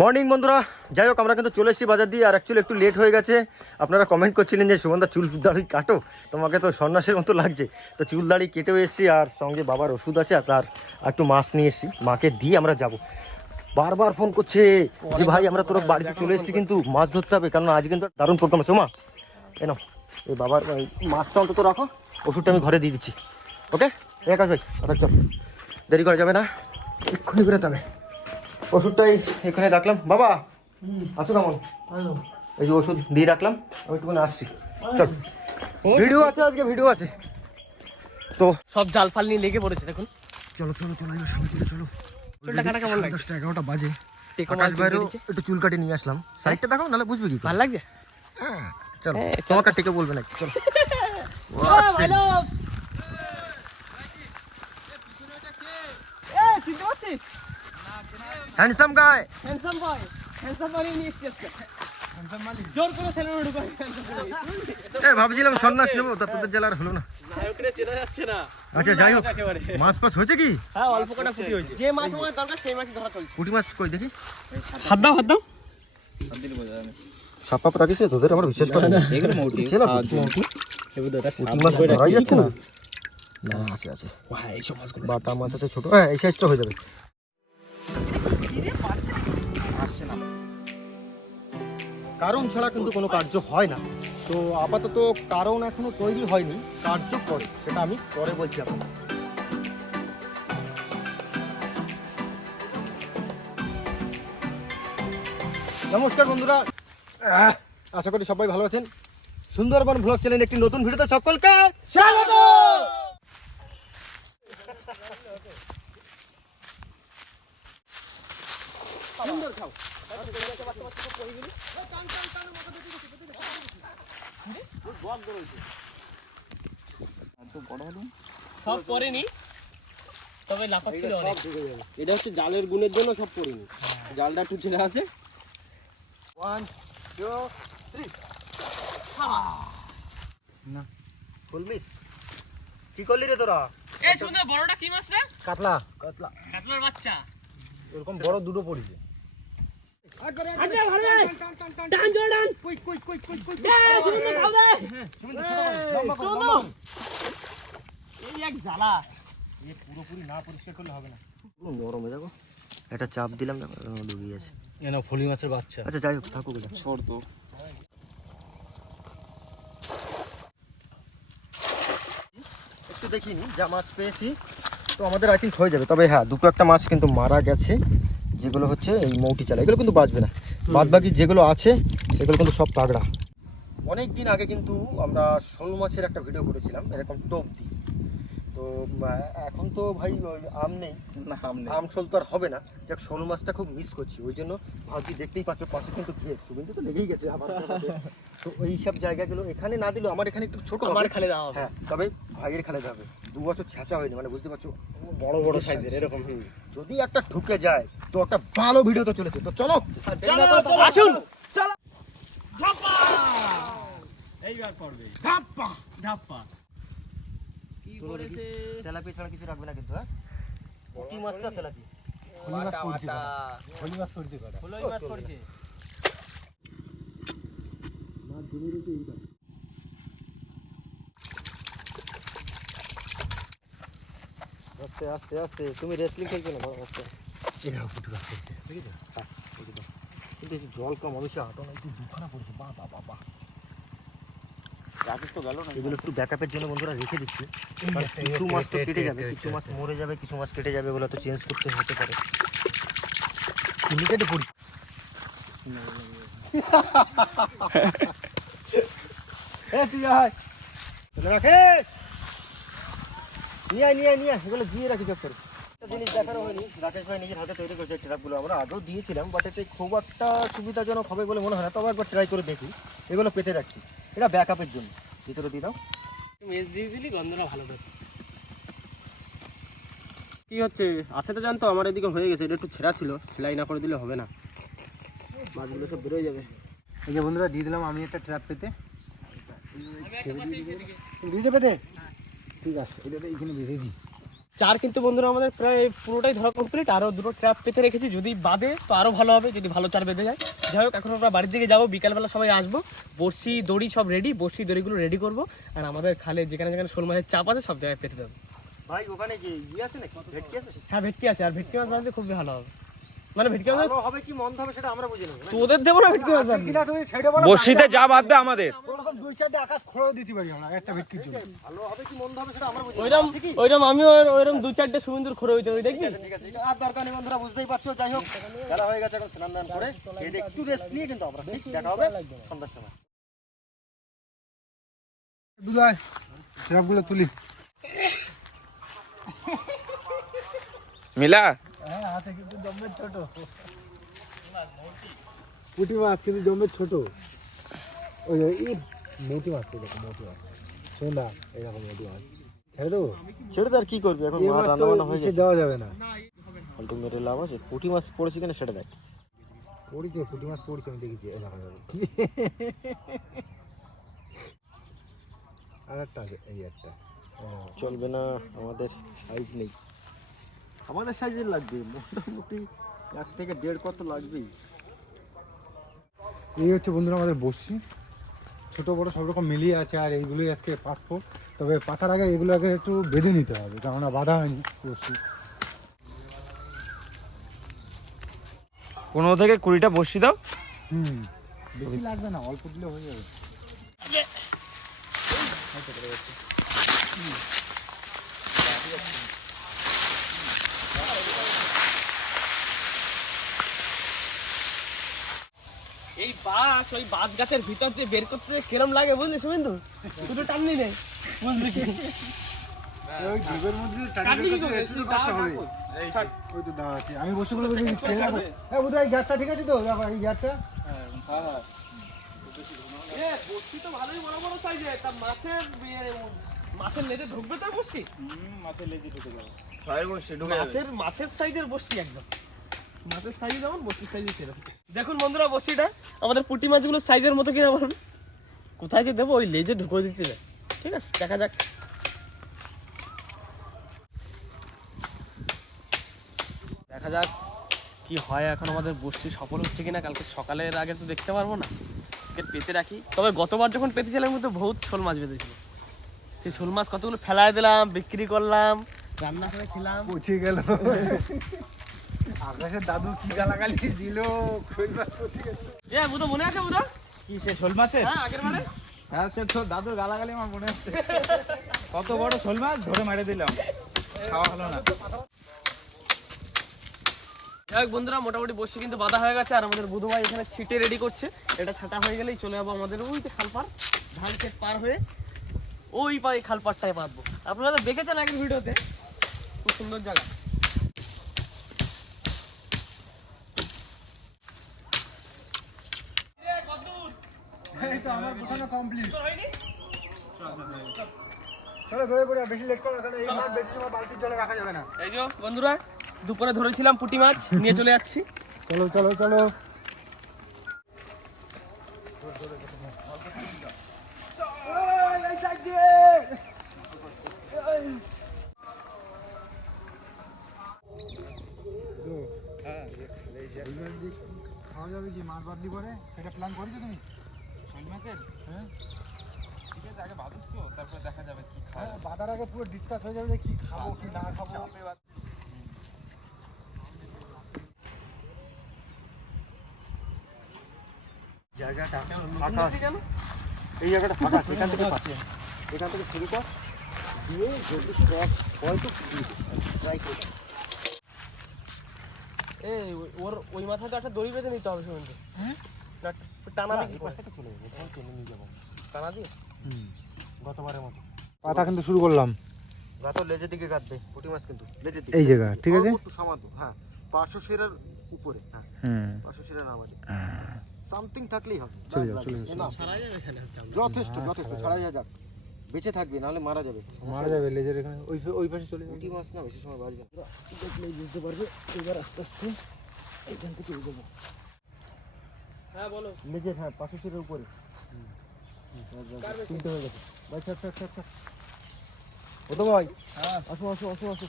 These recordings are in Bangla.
মর্নিং বন্ধুরা, যাই হোক আমরা কিন্তু চলে এসেছি বাজার দিয়ে। আর অ্যাকচুয়ালি একটু লেট হয়ে গেছে। আপনারা কমেন্ট করছিলেন যে সুগন্ধা চুল দাড়ি কাটো, তোমাকে তো সন্ন্যাসের মতো লাগছে। তো চুল দাড়ি কেটেও এসেছি, আর সঙ্গে বাবার ওষুধ আছে, আর তার একটু মাছ নিয়ে এসেছি, মাকে দিয়ে আমরা যাব। বারবার ফোন করছে যে ভাই আমরা তোর বাড়িতে চলে এসেছি, কিন্তু মাছ ধরতে হবে, কারণ আজ কিন্তু দারুণ প্রোগ্রাম আছে। মা কেন এই বাবার মাছটা অন্তত রাখো, ওষুধটা আমি ঘরে দিয়ে দিচ্ছি। ওকে আকাশ ভাই, আবার চল, দেরি করা যাবে না, এক্ষুনি বেরোতে হবে। ওষুধটাই এখানে রাখলাম। বাবা আছো কেমন? এই যে ওষুধ দিয়ে রাখলাম, আমি একটুখানি আসছি। চল, ভিডিও আছে, আজকে ভিডিও আছে। তো সব জাল ফাল নিয়ে লেগে পড়েছে দেখুন। চলো চলো চলো, এবার সামনে দিকে চলো। চুলটা কাটা কেমন লাগে? 10টা 11টা বাজে। আকাশ বাইরেও একটু চুল কাটে নিয়ে আসলাম। সাইডটা দেখো, নাহলে বুঝবে কি ভালো লাগছে। হ্যাঁ চলো, তোমাকে টিকে বলবে না। চলো হ্যান্ডসাম গায়, হ্যান্ডসাম বয়, হ্যান্ডসাম বয় নিয়ে এসেছে। জোর করে ছেলে ঢুকে। ভাবছিলাম সন্ন্যাস নেবো, তা তোদের জেলার হলো না। নায়করে চেনা যাচ্ছে না। আচ্ছা যাই হোক, মাছ ফাছ হয়েছে কি? হ্যাঁ অল্প কটা পুঁটি হয়েছে। যে মাছ আমার দরকার সেই মাছই ধরা চলছে। পুঁটি মাছ কই দেখি। হাত দাও হাত দাও। সাপ পাপ রাখিস তোদের, আমার বিশ্বাস করে না। পুঁটি মাছ ধরাই যাচ্ছে না। না আছে আছে, বাটা মাছ আছে ছোট, হ্যাঁ এই সাইজটা হয়ে যাবে। কারণ ছাড়া কিন্তু কোনো কার্য হয় না। তো আপাতত কারণ এখনো তৈরি হয়নি, কার্য করে, সেটা আমি পরে বলছি আপনাকে। নমস্কার বন্ধুরা, আশা করি সবাই ভালো আছেন। সুন্দরবন ব্লগ চ্যানেলের একটি নতুন ভিডিওতে সকলকে স্বাগত। সব পরেনি, তবে লাফাচ্ছিল অনেক। এটা হচ্ছে জালের গুণের জন্য সব পরেনি। জালটা একটু ছেড়ে আছে। 1 2 3 না ফুল মিস। কি করলি রে তোরা? এই শুনে বড়টা কি মাছ রে? কাতলা। কাতলা, কাতলার বাচ্চা। এরকম বড় দুটো পড়েছে। আরে ভারে টান জোর টান। কই কই কই কই কই। এই শুনে খাও দে। শুনুন ছোট করে লম্বা করে লম্বা। এই এক জ্বালা। এই পুরোপুরি না পরিষ্কার করলে হবে না। গরমে দেখো, এটা চাপ দিলাম না, ডুবে গেছে। এনা ফলি মাছের বাচ্চা। আচ্ছা যাই হোক, থাকুক এটা। ছোট তো। একটু দেখিনি যা মাছ পেয়েছি, তো আমাদের আই থিঙ্ক হয়ে যাবে। তবে হ্যাঁ, দুটো একটা মাছ কিন্তু মারা গেছে, যেগুলো হচ্ছে এই মৌটি চালা, এগুলো কিন্তু বাঁচবে না। বাদ বাকি যেগুলো আছে এগুলো কিন্তু সব তাগড়া। অনেক দিন আগে কিন্তু আমরা শোল মাছের একটা ভিডিও করেছিলাম এরকম টোপ দিয়ে। তো এখন তো ভাই আম নেই, আম শোল তো আর হবে না। যাক, শোল মাছটা খুব মিস করছি, ওই জন্য ভাবছি, দেখতেই পাচ্ছ পাশে কিন্তু ঘিরে সুগন্ধি তো লেগেই গেছে আবার। তো ওই সব জায়গাগুলো এখানে না দিলেও আমার এখানে একটু ছোট আমার খালে দাও। হ্যাঁ, তবে ভাইয়ের খালে যাবে। 2 বছর ছেঁচা হয়নি, মানে বুঝতে পারছো, বড় বড় সাইজের এরকম। যদি একটা ঢুকে যায় তো একটা ভালো ভিডিও তো চলেছে। তো চলো আসুন, চলো ধাপ্পা। এইবার পড়বে ধাপ্পা ধাপ্পা। কি বলেছে? তেলাপিয়া ছাড়া কিছু রাখবে না কিন্তু। হ্যাঁ, কি মাছটা তেলাপিয়া? ফলি মাছ পড়ছে কটা? ফলি মাছ পড়ছে কটা? ফলি মাছ পড়ছে। মাছ ধরে রেখে এইটা। আস্তে আস্তে আস্তে, তুমি রেসলিং খেলছো না বড় আস্তে। এটা পুটু মাছ পড়ছে। ঠিক আছে? হ্যাঁ, কিন্তু জল কম, অবশ্যই হাঁটো না, একটু দুখানা পড়েছে। বাহ বাহ বাহ বাহ, রাকেশ তো গেল না। এগুলো একটু ব্যাকআপের জন্য বন্ধুরা রেখে দিচ্ছি। কিছু মাছ তো কেটে যাবে, কিছু মাছ মরে যাবে, কিছু মাছ কেটে যাবে, ওগুলো তো চেঞ্জ করতে হতে পারে। তুমি কেটে পড়ি এগুলো দিয়ে রাখি চোখ করে। একটা জিনিস দেখানো হয়নি, রাকেশ ভাই নিজের হাতে তৈরি করেছে ট্রাপগুলো। আমরা আগেও দিয়েছিলাম, বাট এতে খুব একটা সুবিধাজনক হবে বলে মনে হয় না। তবে একবার ট্রাই করে দেখি। এগুলো পেতে রাখছি, এটা ব্যাকআপের জন্য। ভিতরে দিয়ে দাও। মেজ দিয়ে দিলি, গন্ধটা ভালো থাকে। কি হচ্ছে আছে তো জানতো, আমার এদিকে হয়ে গেছে। এটা একটু ছেঁড়া ছিল, সেলাই না করে দিলে হবে না, মাছগুলো সব বেরোয় যাবে। এই যে বন্ধুরা দিয়ে দিলাম আমি একটা ট্র্যাপ পেতে। দিয়েছে পেতে? ঠিক আছে, এটা এইখানে বেঁধে দিই। চার কিন্তু বন্ধুরা আমাদের প্রায় পুরোটাই ধরা কমপ্লিট, আরও দুটো ট্র্যাপ পেতে রেখেছি, যদি বাদে তো আরও ভালো হবে, যদি ভালো চার বেঁধে যায়। যাই হোক, এখন আমরা বাড়ির দিকে যাবো, বিকালবেলা সবাই আসবো, বড়শি দড়ি সব রেডি, বড়শি দড়িগুলো রেডি করবো, আর আমাদের খালে যেখানে যেখানে শোল মাছের চাপ আছে সব জায়গায় পেতে দেবো। ভাই ওখানে কি আছে নাকি ভেটকি আছে? হ্যাঁ ভেটকি আছে, আর ভেটকি মাছ বাঁধতে খুবই ভালো হবে, মানে ভেটকি মাছ ভালো হবে কি মন্দ হবে সেটা আমরা বুঝি নেব। তোদের দেবো না ভেটকি মাছ বাঁধতে। কিনা তুমি সাইডে বলো, বড়শিতে যা বাঁধবে আমাদের। ওরকম 2-4টা আকাশ খোঁড়াও দিতে পারি আমরা একটা ভেটকির জন্য। ভালো হবে কি মন্দ হবে সেটা আমরা বুঝি নেব। ওইরকম ওইরকম আমিও ওইরকম 2-4টে সুন্দর খড়ে হইতে হবে, দেখবি? ঠিক আছে, এটা আর দরকার নেই বন্ধুরা, বুঝতেই পারছো। যাই হোক, খেলা হয়ে গেছে, এখন স্নান দান করে খেয়ে একটু রেস্ট নিয়ে কিন্তু আমরা ঠিক দেখা হবে সন্ধ্যার সময়। বুঝাই ট্রাপগুলো তুলি। মিলা হ্যাঁ, হাতে কিন্তু জম্বের ছোট পুঁটি মাছ, কিন্তু জম্বের ছোট। ওই এই মোটি মাছ, এরকম মোটি মাছ শোনা, এরকম মোটি মাছ ছেড়ে দেবো। ছেড়ে তো আর কি করবি, এখন এই মাছ মাছ রান্না বান্না হয়ে তো গেছে, দেওয়া যাবে না। ফালতু মেরে লাভ আছে। পুঁটি মাছ পড়েছে কিনা সেটা দেখ। পড়িছে, পুঁটি মাছ পড়িছে, আমি দেখেছি। এই দেখা যাবে আর একটা আছে, এই একটা। চলবে না, আমাদের সাইজ নেই। আমাদের সাইজের লাগবে মোটামুটি 1 থেকে 1.5 কত লাগবেই। এই হচ্ছে বন্ধুরা আমাদের বড়শি, ছোট বড় সব রকম মিলিয়ে আছে। আর এইগুলোই আজকে পাতবো, তবে পাতার আগে এগুলো আগে একটু বেঁধে নিতে হবে, কেননা বাঁধা হয়নি বড়শি। 15 থেকে 20টা বড়শি দাও। বেশি লাগবে না, অল্প দিলে হয়ে যাবে। এই বাঁশ, ওই বাঁশ গাছের ভিতর দিয়ে বের করতে যে কিরম লাগে বুঝলি শুভেন্দু? দুটো টান নিলে বুঝলি কি? ওই ডুবের মধ্যে কাটলি কি করে? একটু কষ্ট হবে। ওই তো দাঁড়া আছে, আমি বসেগুলো ছেড়ে রাখবো। হ্যাঁ বুঝা, এই গ্যাসটা ঠিক আছে তো? দেখো এই গ্যাসটা। এ বসি তো ভালোই বড় বড় সাইজের, তা মাছের লেজে ঢুকবে তো বসি? ছয়ের বড়শি ঢুকে যাবে। মাছের সাইজের বসি একদম, মাছের সাইজ যেমন বসির সাইজ সেরকম। দেখুন বন্ধুরা, বসিটা আমাদের পুঁটি মাছগুলোর সাইজের মতো কিনা বলুন। কোথায় যে দেবো, ওই লেজে ঢুকে দিতে যায়। ঠিক আছে, দেখা যাক। দেখা যাক কি হয়। এখন আমাদের বসি সফল হচ্ছে কিনা, কালকে সকালের আগে তো দেখতে পারবো না, আজকে পেতে রাখি। তবে গতবার যখন পেতেছিলাম কিন্তু বহুত শোল মাছ বেঁধেছিল। সেই শোল মাছ কতগুলো ফেলায় দিলাম, বিক্রি করলাম, রান্না করে খেলাম। পচে গেল। আকাশের দাদু কি গালাগালি দিল, কই মাছ পচে গেল। এ বুধো মনে আছে বুধো? কি সে শোল মাছে? হ্যাঁ, আগের বারে হ্যাঁ, সে তো দাদুর গালাগালি আমার মনে আছে। কত বড় শোল মাছ ধরে মেরে দিলাম, খাওয়া হলো না। যাই হোক বন্ধুরা, মোটামুটি বসে কিন্তু বাঁধা হয়ে গেছে, আর আমাদের বুধু ভাই এখানে ছিটে রেডি করছে। এটা ছাটা হয়ে গেলেই চলে যাবো আমাদের ওই যে খালপাড়, ধান ক্ষেত পার হয়ে ওই পায়ে খালপাড়টায় বাঁধবো। আপনারা তো দেখেছেন আগের ভিডিওতে, খুব সুন্দর জায়গা। এই তো আমার বসানো কমপ্লিট। চলো ধরে করে, বেশি লেট করো, কারণ এই মাছ বেশি সময় বালতির জলে রাখা যাবে না। এই যে বন্ধুরা, দুপুরে ধরেছিলাম পুঁটি মাছ, নিয়ে চলে যাচ্ছি। চলো চলো চলো। খাওয়া যাবে কি মাছ বাদলি করে, সেটা প্ল্যান করেছো তুমি? শোল মাছের? হ্যাঁ, ঠিক আছে, আগে বাঁধুস তো, তারপর দেখা যাবে কি খাওয়া যাবে। বাঁধার আগে পুরো ডিসকাস হয়ে যাবে যে কি খাবো কি না খাবো। জায়গাটা নতুন ফাঁকা দেখছি কেন? এই জায়গাটা ফাঁকা আছে, এখান থেকে পাচ্ছে, এখান থেকে শুরু কর, দিয়ে যদি ট্র্যাক হয় তো ট্রাই করে। এই ওর ওই মাথায় তো একটা দড়ি বেঁধে নিতে হবে শুনতে। টানাবি কি করে? চলে যাবো, তখন টেনে নিয়ে যাবো টানা দিয়ে গতবারের মতো। পাতা কিন্তু শুরু করলাম গাতো লেজের দিকে কাটবে পুঁটি মাছ, কিন্তু লেজের দিকে এই জায়গা, ঠিক আছে? একটু সামান্য, হ্যাঁ, পার্শ্ব শিরার উপরে, হ্যাঁ, পার্শ্ব শিরা না আমাদের সামথিং থাকলেই হবে। চলে যাও চলে যাও। ছাড়া যাবে এখানে হচ্ছে আমরা। যথেষ্ট যথেষ্ট, ছাড়া যাক, বেঁচে থাকবে, নাহলে মারা যাবে। মারা যাবে লেজের এখানে, ওই পাশে চলে যাবে। পুঁটি মাছ না বেশি সময় বাঁচবে না, দেখলেই বুঝতে পারবে। এবার আস্তে আস্তে এখান থেকে চলে যাবো হ্যাঁ বলো। লেজের, হ্যাঁ, পার্শ্ব শিরার উপরে। তিনটে হয়ে গেছে ভাই, ছাড় ছাড় ছাড় ছাড়। ও তো ভাই আসো আসো আসো আসো।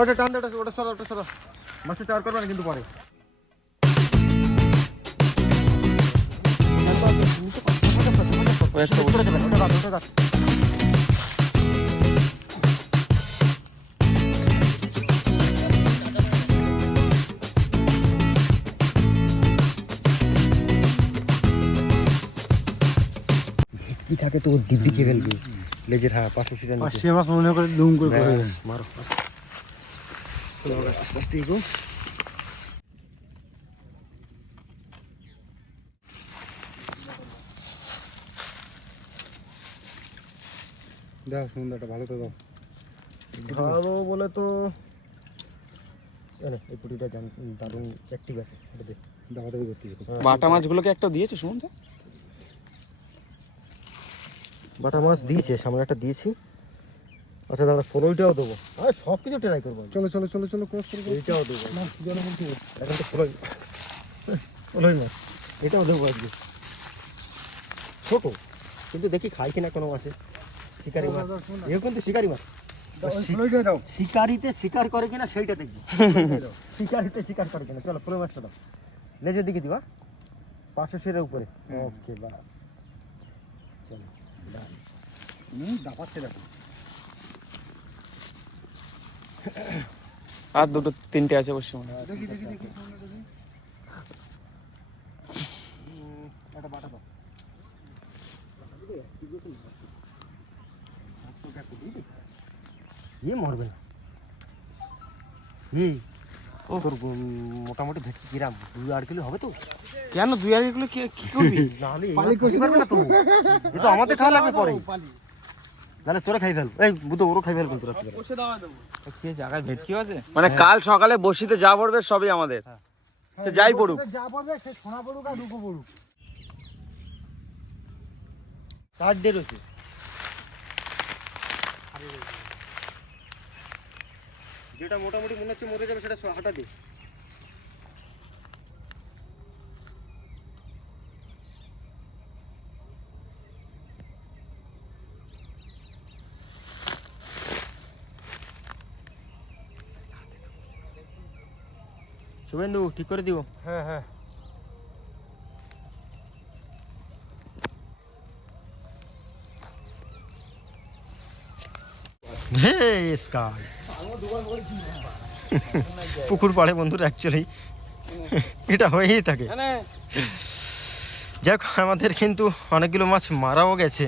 ওটা টান দে, ওটা সরা, ওটা সরা। মাছটা চার করবে না কিন্তু পরে। ওটা গাছ। কি থাকে তো দিব্যি খেয়ে ফেলবে লেজের। হ্যাঁ 500 সিটার নিচে সে মাছ মনে করে দুম করে পড়ে ব্যাস, মারো আস্তে আস্তে এগো। দাও সুন্দরটা ভালো তো দাও। ভালো বলে তো এই পুটিটা দারুণ অ্যাক্টিভ আছে। এটা দেখ দাওয়াদাবি করতে বাটা মাছগুলোকে একটা দিয়েছো সুমন? বাটা মাছ দিয়েছে, সামনে একটা দিয়েছি। আচ্ছা দাদা ফলোইটাও দেবো, আর সব কিছু ট্রাই করবো। চলো চলো চলো চলো ক্রস করে এইটাও দেবো এখন তো ফলোই, ফলোই মাছ এটাও দেবো আজকে। ছোট কিন্তু দেখি খাই কিনা কোনো মাছে। শিকারি মাছ, এও কিন্তু শিকারি মাছ। দাও। শিকারিতে শিকার করে কিনা সেইটা দেখবি। শিকারিতে শিকার করে কিনা। চলো ফলো মাছটা দাও, লেজের দিকে দিবা 500 সিটের উপরে। ওকে বাস চলো দাপাচ্ছে দেখো। আর দুটো তিনটে আছে অবশ্য মনে হয়। দেখি দেখি দেখি একটা বাটা দাও। মরবে না তোর মোটামুটি ভেটকি কিরাম 2-8 কিলো হবে তো? কেন 2 কিলো কি করবি? নাহলে পালি করতে পারবে না তো। এ তো আমাদের খাওয়া লাগবে পরে। তাহলে তোরা খাই ফেল, এই বুদ্ধ ওরও খাই ফেল কিন্তু রাত্রে। বসে দাও দেবো। কি জায়গায় ভেটকি আছে? মানে কাল সকালে বসিতে যা পড়বে সবই আমাদের। সে যাই পড়ুক। যা পড়বে সে সোনা পড়ুক আর রূপো পড়ুক। কাট দে রয়েছে। যেটা মোটামুটি মনে হচ্ছে মরে যাবে সেটা হাঁটা দে। শুভেন্দু ঠিক করে দিও। হ্যাঁ হ্যাঁ পুকুর পাড়ে বন্ধুরা অ্যাকচুয়ালি এটা হয়েই থাকে। যাক আমাদের কিন্তু অনেকগুলো মাছ মারাও গেছে,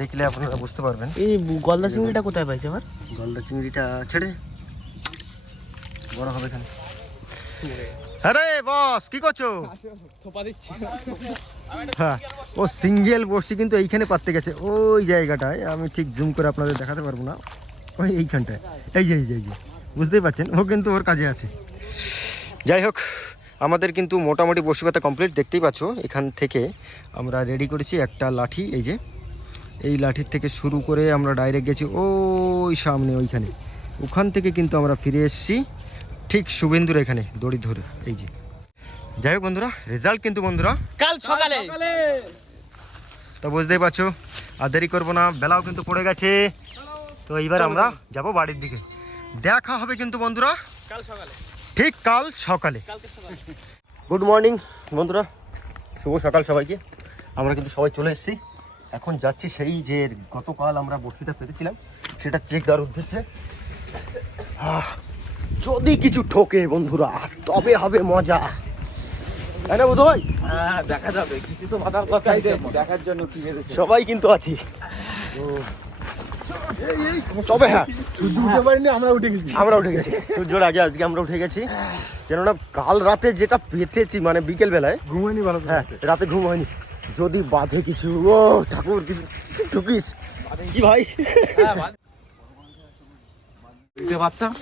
দেখলে আপনারা বুঝতে পারবেন। এই গলদা চিংড়িটা কোথায় পাইছে আবার? গলদা চিংড়িটা ছেড়ে বড় হবে এখানে। আরে বস কি করছো? থোপা দিচ্ছি। হ্যাঁ ও সিঙ্গেল বড়শি কিন্তু এইখানে পাততে গেছে, ওই জায়গাটায়। আমি ঠিক জুম করে আপনাদের দেখাতে পারবো না, ওই এইখানটায়। এই যে বুঝতেই পারছেন, ও কিন্তু ওর কাজে আছে। যাই হোক আমাদের কিন্তু মোটামুটি বড়শি পাতা কমপ্লিট, দেখতেই পাচ্ছ। এখান থেকে আমরা রেডি করেছি একটা লাঠি, এই যে এই লাঠির থেকে শুরু করে আমরা ডাইরেক্ট গেছি ওই সামনে ওইখানে। ওখান থেকে কিন্তু আমরা ফিরে এসেছি ঠিক শুভেন্দুর এখানে দড়ি ধরে। এই যে যাই হোক বন্ধুরা, রেজাল্ট কিন্তু বন্ধুরা কাল সকালে। তো বুঝতেই পারছো, আর দেরি করবো না, বেলাও কিন্তু পড়ে গেছে। তো এইবার আমরা যাব বাড়ির দিকে। দেখা হবে কিন্তু বন্ধুরা কাল সকালে, ঠিক কাল সকালে। কালকে সকালে। গুড মর্নিং বন্ধুরা, শুভ সকাল সবাইকে। আমরা কিন্তু সবাই চলে এসেছি, এখন যাচ্ছি সেই যে গতকাল আমরা বড়শিটা পেতেছিলাম সেটা চেক দেওয়ার উদ্দেশ্যে। যদি কিছু ঠোকে বন্ধুরা তবে হবে মজা, তাই না বুধ ভাই? দেখা যাবে, কিছু তো মাথার কথাই দেখার জন্য কি বেঁধেছে। সবাই কিন্তু আছি। তবে হ্যাঁ সূর্য উঠতে পারিনি, আমরা উঠে গেছি। আমরা উঠে গেছি সূর্যের আগে, আজকে আমরা উঠে গেছি। কেননা কাল রাতে যেটা পেতেছি মানে বিকেল বেলায় ঘুমাইনি ভালো। হ্যাঁ রাতে ঘুম হয়নি। যদি বাঁধে কিছু, ও ঠাকুর কিছু ঠুকিস কি ভাই। দিতে পারতাম।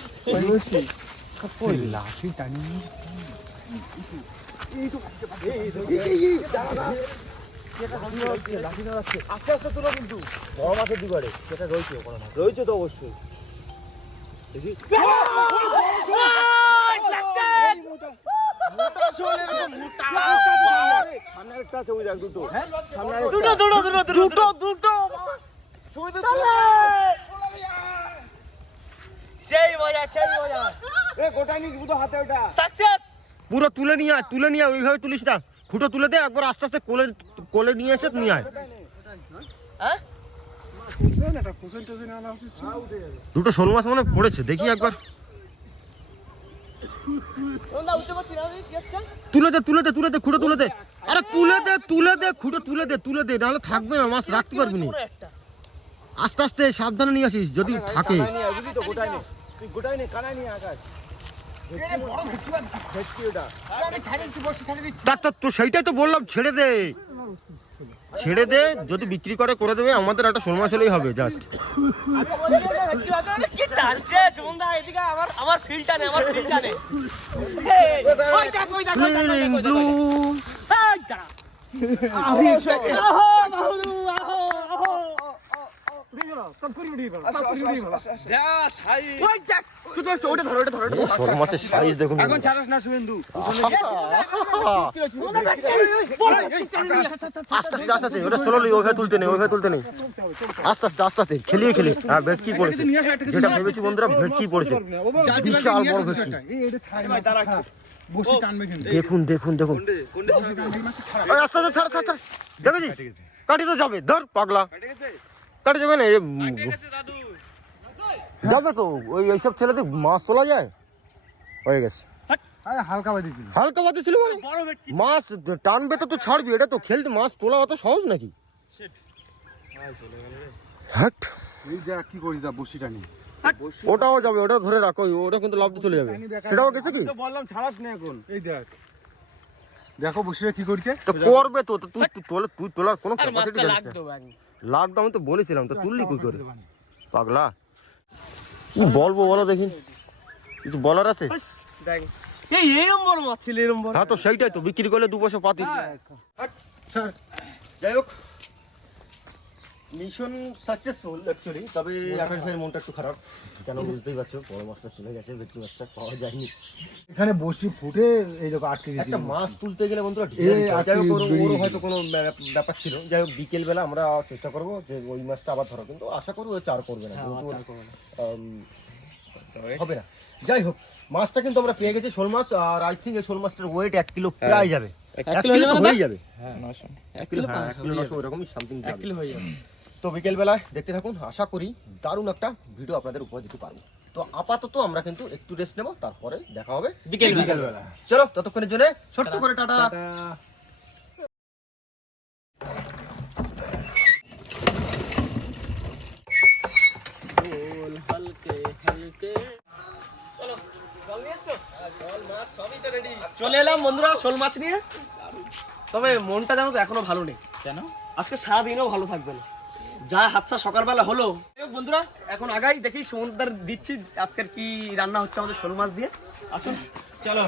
লাঠি টানি আস্তে আস্তে তোলা কিন্তু বড় মাছের দিবারে সেটা রয়েছে, বড় মাছ রয়েছে তো অবশ্যই। দেখি সামনে একটা আছে, ওই দেখ দুটো, সামনে দুটো। গোটাই নিস বুঝো হাতে ওটা। সাকসেস। পুরো তুলে নিয়ে আয় ওইভাবে তুলিস না, ফুটো তুলে দে একবার আস্তে আস্তে কোলে নিয়ে এসে নিয়ে আয়। হ্যাঁ দুটো শোল মাছ মনে পড়েছে, দেখি একবার। তোমরা উঠতে পারছি না কি আচ্ছা তুলে দে খুঁটো তুলে দে, আরে তুলে দে খুঁটো তুলে দে নাহলে থাকবে না, মাছ রাখতে পারবি না। আস্তে আস্তে সাবধানে নিয়ে আসিস যদি থাকে। বুঝলি তো গোটাই নে, তুই গোটাই নে, কানাই নিয়ে আকাশ। ভেটকি ওটা। তো সেইটাই তো বললাম, ছেড়ে দে যদি বিক্রি করে দেবে, আমাদের একটা শোল মাছ হলেই হবে জাস্ট। কি টানছে সুমনদা, এদিকে আমার ফিল্ডটা নে, আমার ফিল্ডটা নে। শোল মাছের সাইজ দেখুন। এখন ছাড়াস না শুভেন্দু। আস্তে ওটা স্লোলি, ওইভাবে তুলতে নেই আস্তে আস্তে খেলিয়ে হ্যাঁ ভেটকি পড়েছে, যেটা ভেবেছি বন্ধুরা ভেটকি পড়েছে, বিশাল বড় ভেটকি। দেখুন ওই আস্তে আস্তে ছাড় দেখেছিস, কাটি তো যাবে, ধর পাগলা, কাটি যাবে না যাবে তো। এইসব ছেলেদের মাছ তোলা যায়, হয়ে গেছে। হালকা বাদিয়েছিল। হালকা বাদে ছিল মানে মাছ টানবে তো ছাড়বি, এটা তো খেলতে মাছ তোলা অত সহজ নাকি? হ্যাট এই যা কি করিস দা বসিটা নিয়ে। ওটাও যাবে, ওটা ধরে রাখো, ওটা কিন্তু লাভ দিয়ে চলে যাবে। সেটাও গেছে কি? বললাম ছাড়াস না এখন। এই দেখো বসিটা কি করছে। তো করবে তো, তুই তোলার কোনো আর ক্যাপাসিটি মাছটা জানিস না। লাগতো ব্যাগ। লাগতো, আমি তো বলেছিলাম, তো তুললি কই করে পাগলা? কি বলবো বলো দেখি, কিছু বলার আছে? দেখ এরম বড় মাছ ছিল, এরম বড়। হ্যাঁ তো সেইটাই তো, বিক্রি করলে 2 পয়সা পাতিস। যাই হোক, মিশন সাকসেসফুল অ্যাকচুয়ালি, তবে আকাশ ভাইয়ের মনটা একটু খারাপ, কেন বুঝতেই পারছো, বড় মাছটা চলে গেছে, ভেটকি মাছটা পাওয়া যায়নি। এখানে বসি ফুটে এই দেখো আটকে গেছে। একটা মাছ তুলতে গেলে বন্ধুরা এই যাই হোক, বেরিয়ে ওরও গেছে। হয়তো কোনো ব্যাপার ছিল। যাই হোক, বিকেল বেলা আমরা চেষ্টা করবো যে ওই মাছটা আবার ধরো, কিন্তু আশা করি ও চার করবে না, হবে না। যাই হোক, মাছটা কিন্তু আমরা পেয়ে গেছি, শোল মাছ। আর আই থিঙ্ক এই শোল মাছটার ওয়েট 1 কিলো প্রায় যাবে, 1 কিলো হয়ে যাবে, 1 কিলো 900 এরকমই সামথিং যাবে। তো বিকেল বেলায় দেখতে থাকুন, আশা করি দারুণ একটা ভিডিও আপনাদের উপহার দিতে পারবো। তো আপাতত আমরা কিন্তু একটু রেস্ট নেবো, তারপরে দেখা হবে বিকেল বেলা। চলো ততক্ষণের জন্য ছোট্ট করে টাটা। চলে এলাম বন্ধুরা শোল মাছ নিয়ে, তবে মনটা জানো তো এখনো ভালো নেই। কেন? আজকে সারাদিনও ভালো থাকবে না, যা হাতছা সকালবেলা হলো। বন্ধুরা এখন আগাই দেখি সমুদ্র দিচ্ছি আজকের কি রান্না হচ্ছে আমাদের শোল মাছ দিয়ে। আসুন চলো।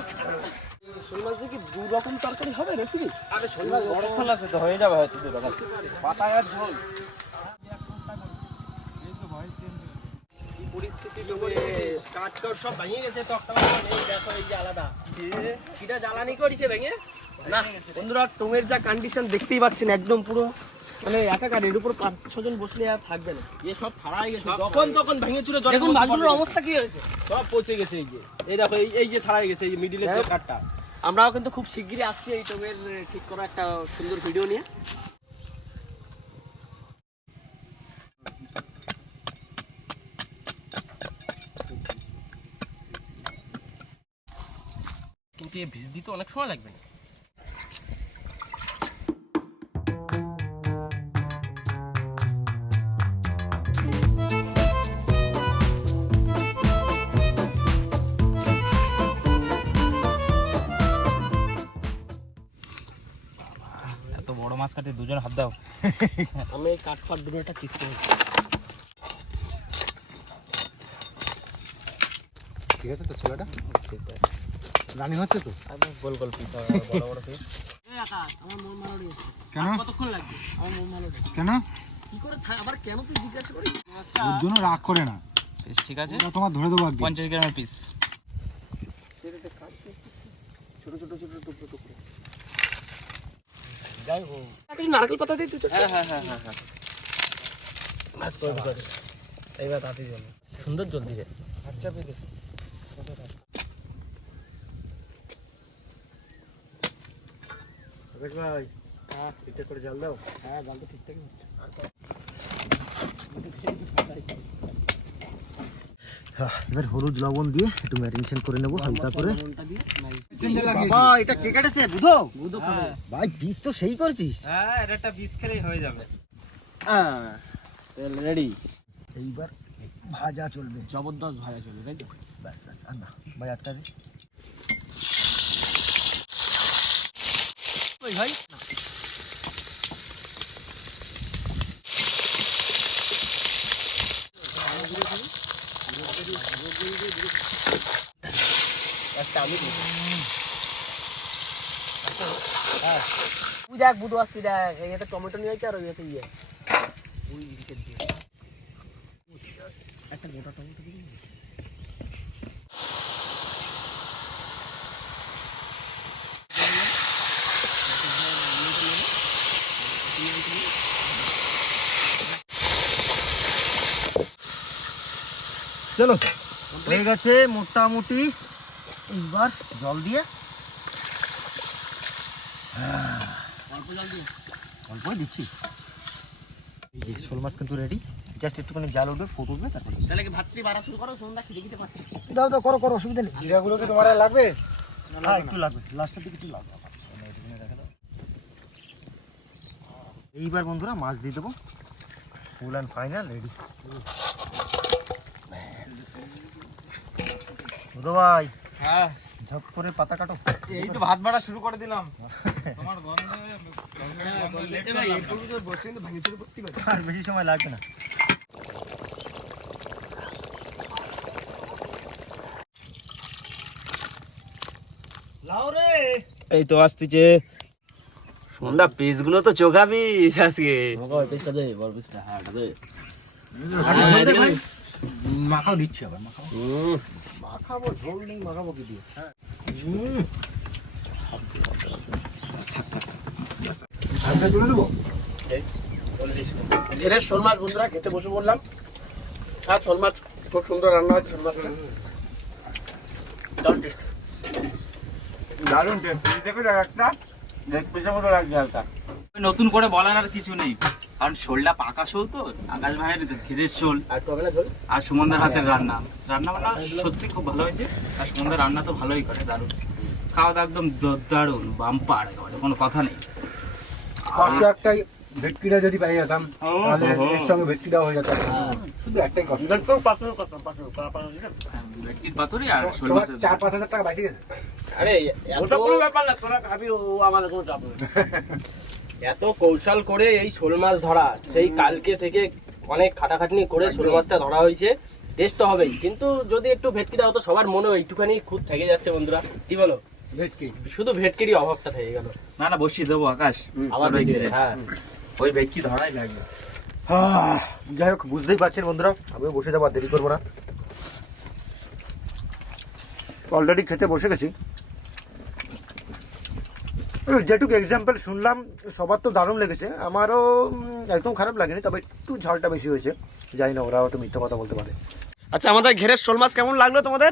শোল মাছ দিয়ে কি 2 রকম তরকারি হবে রেসিপি? আরে শোল মাছ বড় শোল আছে তো হয়ে যাবে হয়তো 2 রকম পাতা আর ঝোল। কি পরিস্থিতি কাট সব ভেঙে গেছে, তক্তা নেই, দেখো এই যে আলাদা কিটা জ্বালানি করেছে ভেঙে না। বন্ধুরা টমের যা কন্ডিশন দেখতেই পাচ্ছেন, একদম পুরো মানে একাকার, এর উপর 5-6 জন বসলে আর থাকবে না। এ সব ছাড়াই গেছে, তখন ভেঙে চুরে জল। দেখুন মাছগুলোর অবস্থা কি হয়েছে, সব পচে গেছে। এই যে এই দেখো এই যে ছাড়াই গেছে, এই মিডিলের যে কাটটা। আমরাও কিন্তু খুব শিগগিরই আসছি এই টমের ঠিক করা একটা সুন্দর ভিডিও নিয়ে। কিন্তু এ ভিজ দিতে অনেক সময় লাগবে না। এত বড় মাছ কাটে 2 জন হাত দাও। আমি এই কাঠফাট দুটোটা চিপতে হচ্ছে। ঠিক আছে তো ছেলেটা রানি হচ্ছে তো। গোল গোল পিস, বড় বড় পিস। এই আকাশ, আমার মন ভালো নেই। কেন? কতক্ষণ লাগবে? আমার মন ভালো নেই। কেন? কি করে আবার কেন তুই জিজ্ঞাসা করিস? ওর জন্য রাগ করে না, পিস ঠিক আছে, ওটা তোমার ধরে দেবো একদিন। 50 গ্রামের পিস। ছোট ছোট ছোট টুকরো টুকরো। যাই হোক, কিছু নারকেল পাতা দিয়ে তুই। হ্যাঁ। মাছ করে দিতে এইবার তাতে জল সুন্দর জল দিছে। আচ্ছা পেয়ে আকাশ ভাই, হ্যাঁ ঠিকঠাক করে জাল দাও। হ্যাঁ জাল তো ঠিকঠাকই হচ্ছে। এবার হলুদ লবণ দিয়ে একটু ম্যারিনেশন করে নেবো হালকা করে। বাবা এটা কে কাটেছে? বুধো ভাই, পিস তো সেই করেছিস। হ্যাঁ, এটা একটা বিষ খেলেই হয়ে যাবে। তেল রেডি, এইবার ভাজা চলবে, জবরদস্ত ভাজা চলবে, তাই তো? ব্যাস ব্যাস, আর না ভাই আটটা দে। ওই ভাই তুই দেখ বুধ আসছি, দেখ এই একটা টমেটো নিয়ে আর ওই একটা ইয়ে ওই দিকে দিয়ে একটা গোটা টমেটো দিয়ে চলো হয়ে গেছে মোটামুটি। এইবার জল দিয়ে অল্প জল দিয়ে অল্প দিচ্ছি। এই যে শোল মাছ কিন্তু রেডি, জাস্ট একটুখানি জাল উঠবে, ফুট উঠবে, তারপরে তাহলে কি ভাতটি বাড়া শুরু করো, সন্ধ্যা খিদে খিদে পাচ্ছি। দাও দাও, করো করো, অসুবিধা নেই। জিরাগুলো কি তোমার আর লাগবে? হ্যাঁ একটু লাগবে, লাস্টের দিকে একটু লাগবে। এইবার বন্ধুরা মাছ দিয়ে দেবো, ফুল অ্যান্ড ফাইনাল রেডি। বুধো ভাই, হ্যাঁ, ঝপ করে পাতা কাটো। এই তো ভাত বাড়া শুরু করে দিলাম। তোমার গন্ধে আর বেশি সময় লাগবে না। লাও রে, এই তো আসতেছে সন্ধ্যা। পিসগুলো তো চোখাবি আজকে। আমাকে ওই পিসটা দে, বড় পিসটা। হ্যাঁ এটা দে। মাখাও দিচ্ছি আবার, মাখাও। মাখাবো, ঝোল নেই, মাখাবো কি দিয়ে? ঢাকনা তুলে দেবো। ঘেরের শোল মাছ বন্ধুরা খেতে বসে বললাম। আর শোল মাছ খুব সুন্দর রান্না হচ্ছে, শোল মাছটা দারুণ টেস্ট। দেখো একটা দেখ পিসের মতো লাগছে হালকা। নতুন করে বলার আর কিছু নেই, কারণ শোলটা পাকা শোল তো, আকাশ ভাইয়ের ঘিরের শোল আর টবে না ঝোল। আর সুমনদার হাতের রান্না বান্না সত্যি খুব ভালো হয়েছে। আর সুমনদার রান্না তো ভালোই করে, দারুণ। খাওয়া দাওয়া একদম দারুণ, বাম্পার, একেবারে কোনো কথা নেই। কষ্ট একটাই, ভেটকিটা যদি পাই যেতাম তাহলে এর সঙ্গে ভেটকিটাও হয়ে যেত। শুধু একটাই কষ্ট, ভেটকির পাতুরি আর শোল তোমার মাছের 4-5 হাজার টাকা বাইসে গেছে। আরে ওটা কোনো ব্যাপার না, তোরা খাবি, ও আমাদের কোনো চাপ নেই। এত কৌশল করে এই শোল মাছ ধরা, সেই কালকে থেকে অনেক খাটাখাটনি করে শোল মাছটা ধরা হয়েছে। টেস্ট তো হবেই, কিন্তু যদি একটু ভেটকিটা হতো, সবার মনে একটুখানি খুব থেকে যাচ্ছে বন্ধুরা। কি বলো? ভেটকি শুধু ভেটকিরই অভাবটা থেকে গেল। না না, বসিয়ে দেবো আকাশ, আবার ভেটকি, হ্যাঁ। ওই ভেটকি ধরাই লাগবে। যাই হোক, বুঝতেই পারছেন বন্ধুরা, আমিও বসে যাবো, আর দেরি করবো না। অলরেডি খেতে বসে গেছি। যেটুকু এক্সাম্পল শুনলাম, সবার তো দারুণ লেগেছে, আমারও একদম খারাপ লাগেনি, তবে একটু ঝালটা বেশি হয়েছে। জানি না, ওরা হয়তো মিথ্যা কথা বলতে পারে। আচ্ছা, আমাদের ঘেরের শোল মাছ কেমন লাগলো তোমাদের?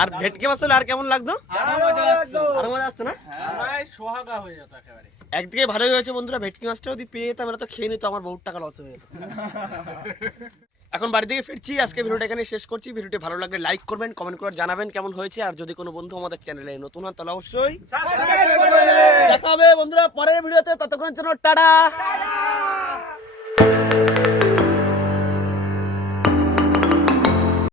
আর ভেটকি মাছ হলে আর কেমন লাগতো? আরো মজা আসতো না? সোহাগা হয়ে যেত একেবারে। একদিকে ভালোই হয়েছে বন্ধুরা, ভেটকি মাছটা যদি পেয়ে যেতাম, আমরা তো খেয়ে নিত, আমার বহুত টাকা লস হয়ে যেত। এখন বাড়ি থেকে ফিরছি, আজকে ভিডিওটা এখানে শেষ করছি। ভিডিওটি ভালো লাগলে লাইক করবেন, কমেন্ট করে জানাবেন কেমন হয়েছে। আর যদি কোনো বন্ধু আমাদের চ্যানেলে নতুন হন, তাহলে অবশ্যই দেখা হবে বন্ধুরা পরের ভিডিওতে। ততক্ষণের জন্য টাটা।